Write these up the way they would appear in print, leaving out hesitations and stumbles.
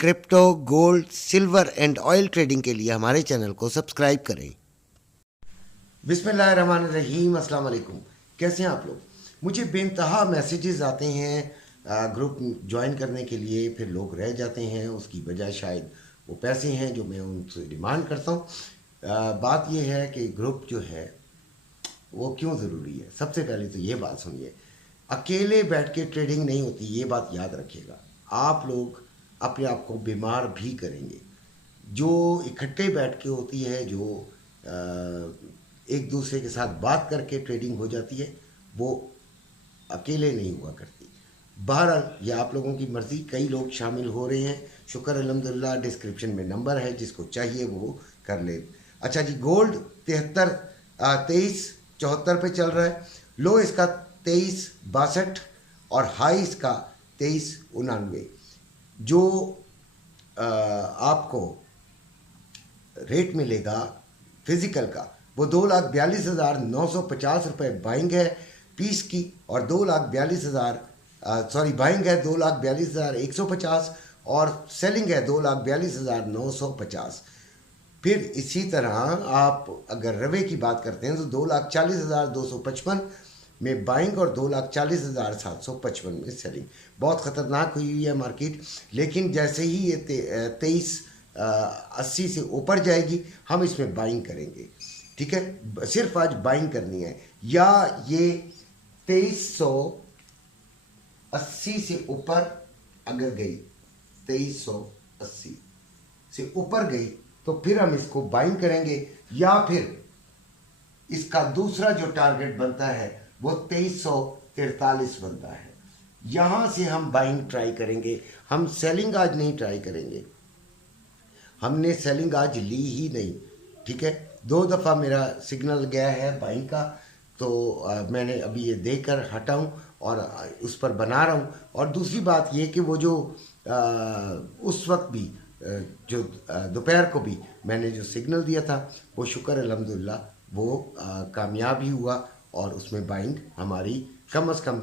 Crypto, gold, silver and oil trading के लिए हमारे चैनल को सब्सक्राइब करें। बिस्मिल्लाहिर्रहमानिर्रहीम, अस्सलाम वालेकुम। कैसे हैं आप लोग? मुझे बेइंतहा मैसेजेस आते हैं ग्रुप ज्वाइन करने के लिए, फिर लोग रह जाते हैं। उसकी वजह शायद वो पैसे हैं जो मैं उनसे डिमांड करता हूँ। बात यह है कि ग्रुप जो है वो क्यों ज़रूरी है। सबसे पहले तो ये बात सुनिए, अकेले बैठ के ट्रेडिंग नहीं होती, ये बात याद रखिएगा। आप लोग अपने आप को बीमार भी करेंगे। जो इकट्ठे बैठ के होती है, जो एक दूसरे के साथ बात करके ट्रेडिंग हो जाती है, वो अकेले नहीं हुआ करती। बहरहाल ये आप लोगों की मर्ज़ी, कई लोग शामिल हो रहे हैं, शुक्र अल्हम्दुलिल्लाह। डिस्क्रिप्शन में नंबर है, जिसको चाहिए वो कर ले। अच्छा जी, गोल्ड 2374 पे चल रहा है। लो इसका 2362 और हाई इसका 2399। जो आपको रेट मिलेगा फिजिकल का, वो 2,42,950 रुपये बाइंग है पीस की, और 2,42,000 बाइंग है 2,42,150 और सेलिंग है 2,42,950। फिर इसी तरह आप अगर रवे की बात करते हैं तो 2,40,255 में बाइंग और 2,40,755 में सेलिंग। बहुत ख़तरनाक हुई है मार्केट, लेकिन जैसे ही ये 2380 से ऊपर जाएगी हम इसमें बाइंग करेंगे। ठीक है, सिर्फ आज बाइंग करनी है। या ये 2380 से ऊपर अगर गई, 2380 से ऊपर गई तो फिर हम इसको बाइंग करेंगे। या फिर इसका दूसरा जो टारगेट बनता है वो 2343 बनता है। यहां से हम बाइंग ट्राई करेंगे। हम सेलिंग आज नहीं ट्राई करेंगे, हमने सेलिंग आज ली ही नहीं। ठीक है, 2 दफ़ा मेरा सिग्नल गया है बाइंग का, तो मैंने अभी ये देकर हटा हूँ और उस पर बना रहा हूँ। और दूसरी बात ये कि वो जो उस वक्त भी जो दोपहर को भी मैंने जो सिग्नल दिया था, वो शुक्र अल्हम्दुलिल्लाह वो कामयाब ही हुआ, और उसमें बाइंग हमारी कम से कम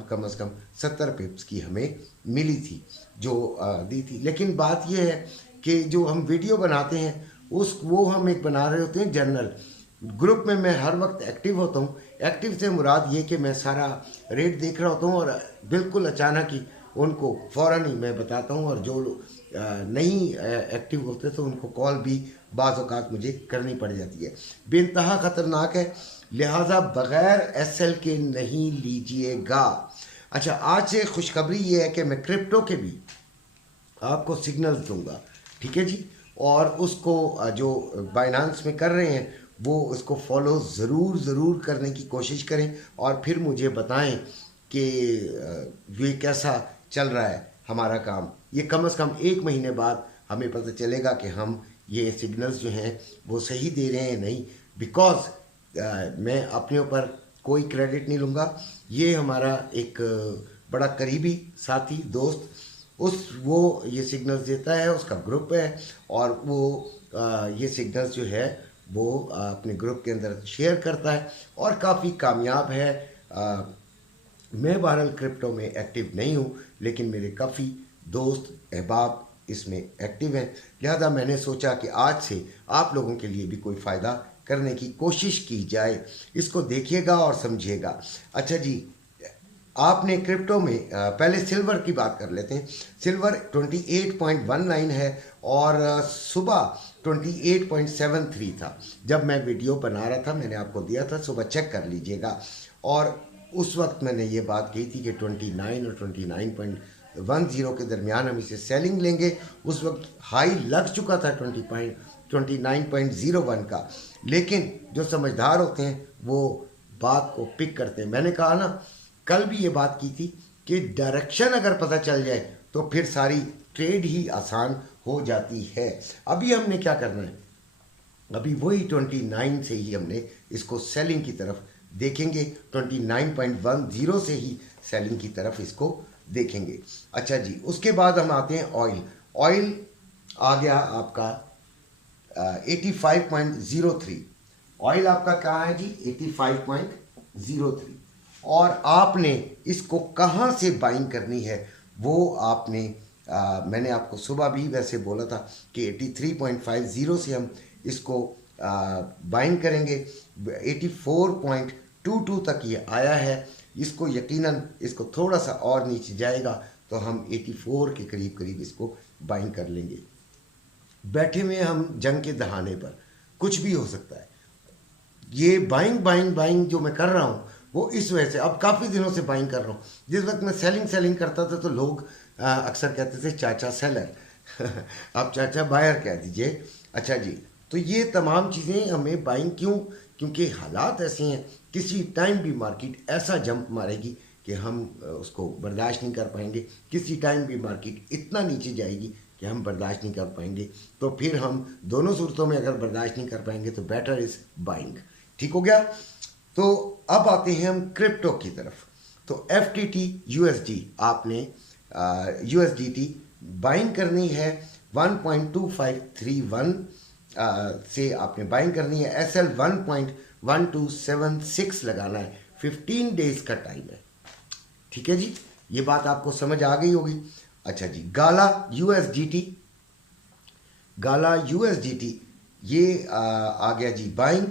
70 पिप्स की हमें मिली थी, जो दी थी। लेकिन बात यह है कि जो हम वीडियो बनाते हैं वो हम एक बना रहे होते हैं जर्नल। ग्रुप में मैं हर वक्त एक्टिव होता हूँ। एक्टिव से मुराद ये कि मैं सारा रेट देख रहा होता हूँ, और बिल्कुल अचानक ही उनको फ़ौरन ही मैं बताता हूँ। और जो नहीं एक्टिव होते तो उनको कॉल भी बाज़ औक़ात मुझे करनी पड़ जाती है। बेइंतहा ख़तरनाक है, लिहाजा बग़ैर एसएल के नहीं लीजिएगा। अच्छा, आज से खुशखबरी ये है कि मैं क्रिप्टो के भी आपको सिग्नल्स दूंगा। ठीक है जी, और उसको जो बाइनांस में कर रहे हैं वो उसको फॉलो ज़रूर करने की कोशिश करें, और फिर मुझे बताएं कि ये कैसा चल रहा है हमारा काम। ये कम से कम 1 महीने बाद हमें पता चलेगा कि हम ये सिग्नल्स जो हैं वो सही दे रहे हैं नहीं। बिकॉज मैं अपने ऊपर कोई क्रेडिट नहीं लूँगा। ये हमारा एक बड़ा करीबी साथी दोस्त वो ये सिग्नल्स देता है, उसका ग्रुप है, और वो ये सिग्नल्स जो है वो अपने ग्रुप के अंदर शेयर करता है और काफ़ी कामयाब है। मैं बहरहाल क्रिप्टो में एक्टिव नहीं हूँ, लेकिन मेरे काफ़ी दोस्त अहबाब इसमें एक्टिव हैं। लिहाजा मैंने सोचा कि आज से आप लोगों के लिए भी कोई फ़ायदा करने की कोशिश की जाए। इसको देखिएगा और समझिएगा। अच्छा जी, आपने क्रिप्टो में पहले सिल्वर की बात कर लेते हैं। सिल्वर 28.19 है और सुबह 28.73 था जब मैं वीडियो बना रहा था। मैंने आपको दिया था, सुबह चेक कर लीजिएगा। और उस वक्त मैंने ये बात कही थी कि 29 और 29.10 के दरमियान हम इसे सेलिंग लेंगे। उस वक्त हाई लग चुका था 29.01 का, लेकिन जो समझदार होते हैं वो बात को पिक करते हैं। मैंने कहा ना, कल भी ये बात की थी कि डायरेक्शन अगर पता चल जाए तो फिर सारी ट्रेड ही आसान हो जाती है। अभी हमने क्या करना है, अभी वही 29 से ही हमने इसको सेलिंग की तरफ देखेंगे। 29.10 से ही सेलिंग की तरफ इसको देखेंगे। अच्छा जी, उसके बाद हम आते हैं ऑयल। ऑयल आ गया आपका 85.03। ऑयल आपका कहाँ है जी? 85.03। और आपने इसको कहाँ से बाइंग करनी है वो आपने मैंने आपको सुबह भी वैसे बोला था कि 83.50 से हम इसको बाइंग करेंगे। 84.22 तक ये आया है। इसको यकीनन इसको थोड़ा सा और नीचे जाएगा तो हम 84 के करीब करीब इसको बाइंग कर लेंगे। बैठे हुए हम जंग के दहाने पर, कुछ भी हो सकता है। ये बाइंग बाइंग बाइंग जो मैं कर रहा हूँ वो इस वजह से, अब काफ़ी दिनों से बाइंग कर रहा हूँ। जिस वक्त मैं सेलिंग करता था तो लोग अक्सर कहते थे चाचा सेलर अब चाचा बायर कह दीजिए। अच्छा जी, तो ये तमाम चीज़ें हमें बाइंग क्यों, क्योंकि हालात ऐसे हैं, किसी टाइम भी मार्केट ऐसा जंप मारेगी कि हम उसको बर्दाश्त नहीं कर पाएंगे। किसी टाइम भी मार्केट इतना नीचे जाएगी कि हम बर्दाश्त नहीं कर पाएंगे। तो फिर हम दोनों सूरतों में अगर बर्दाश्त नहीं कर पाएंगे तो बेटर इज़ बाइंग। ठीक हो गया। तो अब आते हैं हम क्रिप्टो की तरफ। तो FTT USD आपने USDT बाइंग करनी है 1.2531 से आपने बाइंग करनी है। SL 1.1276 लगाना है। 15 डेज का टाइम है। ठीक है जी, ये बात आपको समझ आ गई होगी। अच्छा जी, गाला USDT ये आ गया जी बाइंग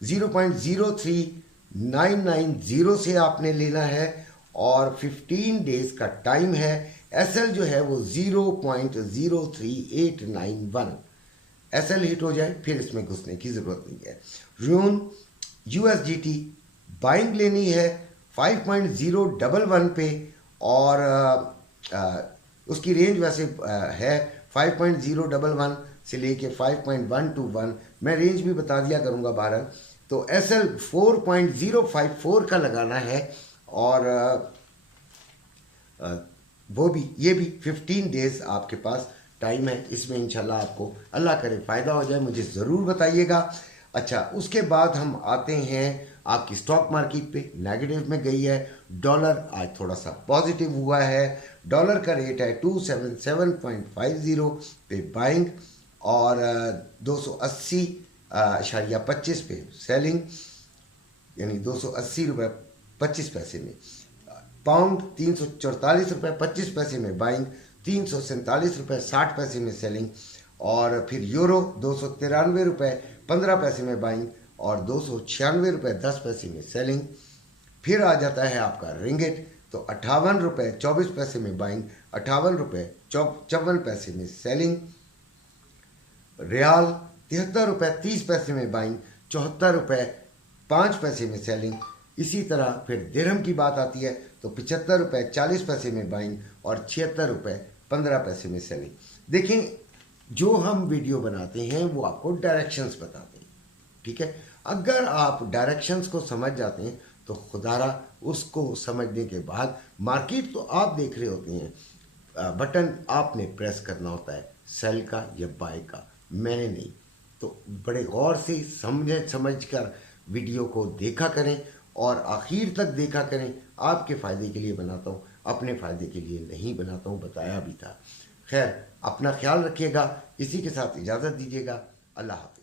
0.03990 से आपने लेना है और 15 डेज का टाइम है। SL जो है वो 0.03891। SL हिट हो जाए फिर इसमें घुसने की ज़रूरत नहीं है। रून USDT बाइंग लेनी है 5.011 पे और उसकी रेंज वैसे है 5.011 से लेके 5.121। मैं रेंज भी बता दिया करूँगा बहरहाल। तो SL 4.054 का लगाना है और वो भी, ये भी 15 डेज आपके पास टाइम है। इसमें इंशाल्लाह आपको अल्लाह करे फ़ायदा हो जाए, मुझे ज़रूर बताइएगा। अच्छा, उसके बाद हम आते हैं आपकी स्टॉक मार्केट पे। नेगेटिव में गई है। डॉलर आज थोड़ा सा पॉजिटिव हुआ है। डॉलर का रेट है 277.50 पे बाइंग और 280.25 पे सेलिंग, यानी 280 रुपये 25 पैसे में। पाउंड 344 रुपये 25 पैसे में बाइंग, 347 रुपये 60 पैसे में सेलिंग। और फिर यूरो 293 रुपये 15 पैसे में बाइंग और 296 रुपये 10 पैसे में सेलिंग। फिर आ जाता है आपका रिंगिट, तो 58 रुपये 24 पैसे में बाइंग, 58 रुपये 54 पैसे में सेलिंग। रियाल 73 रुपये 30 पैसे में बाइंग, 74 रुपये 5 पैसे में सेलिंग। इसी तरह फिर दिरहम की बात आती है तो 75 रुपये 40 पैसे में बाइंग और 76 रुपये 15 पैसे में सेलिंग। देखें, जो हम वीडियो बनाते हैं वो आपको डायरेक्शंस बताते हैं। ठीक है, अगर आप डायरेक्शंस को समझ जाते हैं तो खुदारा उसको समझने के बाद मार्केट तो आप देख रहे होते हैं, बटन आपने प्रेस करना होता है सेल का या बाय का, मैंने नहीं। तो बड़े गौर से समझ कर वीडियो को देखा करें और आखिर तक देखा करें। आपके फ़ायदे के लिए बनाता हूँ, अपने फ़ायदे के लिए नहीं बनाता हूँ, बताया भी था। खैर, अपना ख्याल रखिएगा। इसी के साथ इजाज़त दीजिएगा। अल्लाह हाफ़िज़।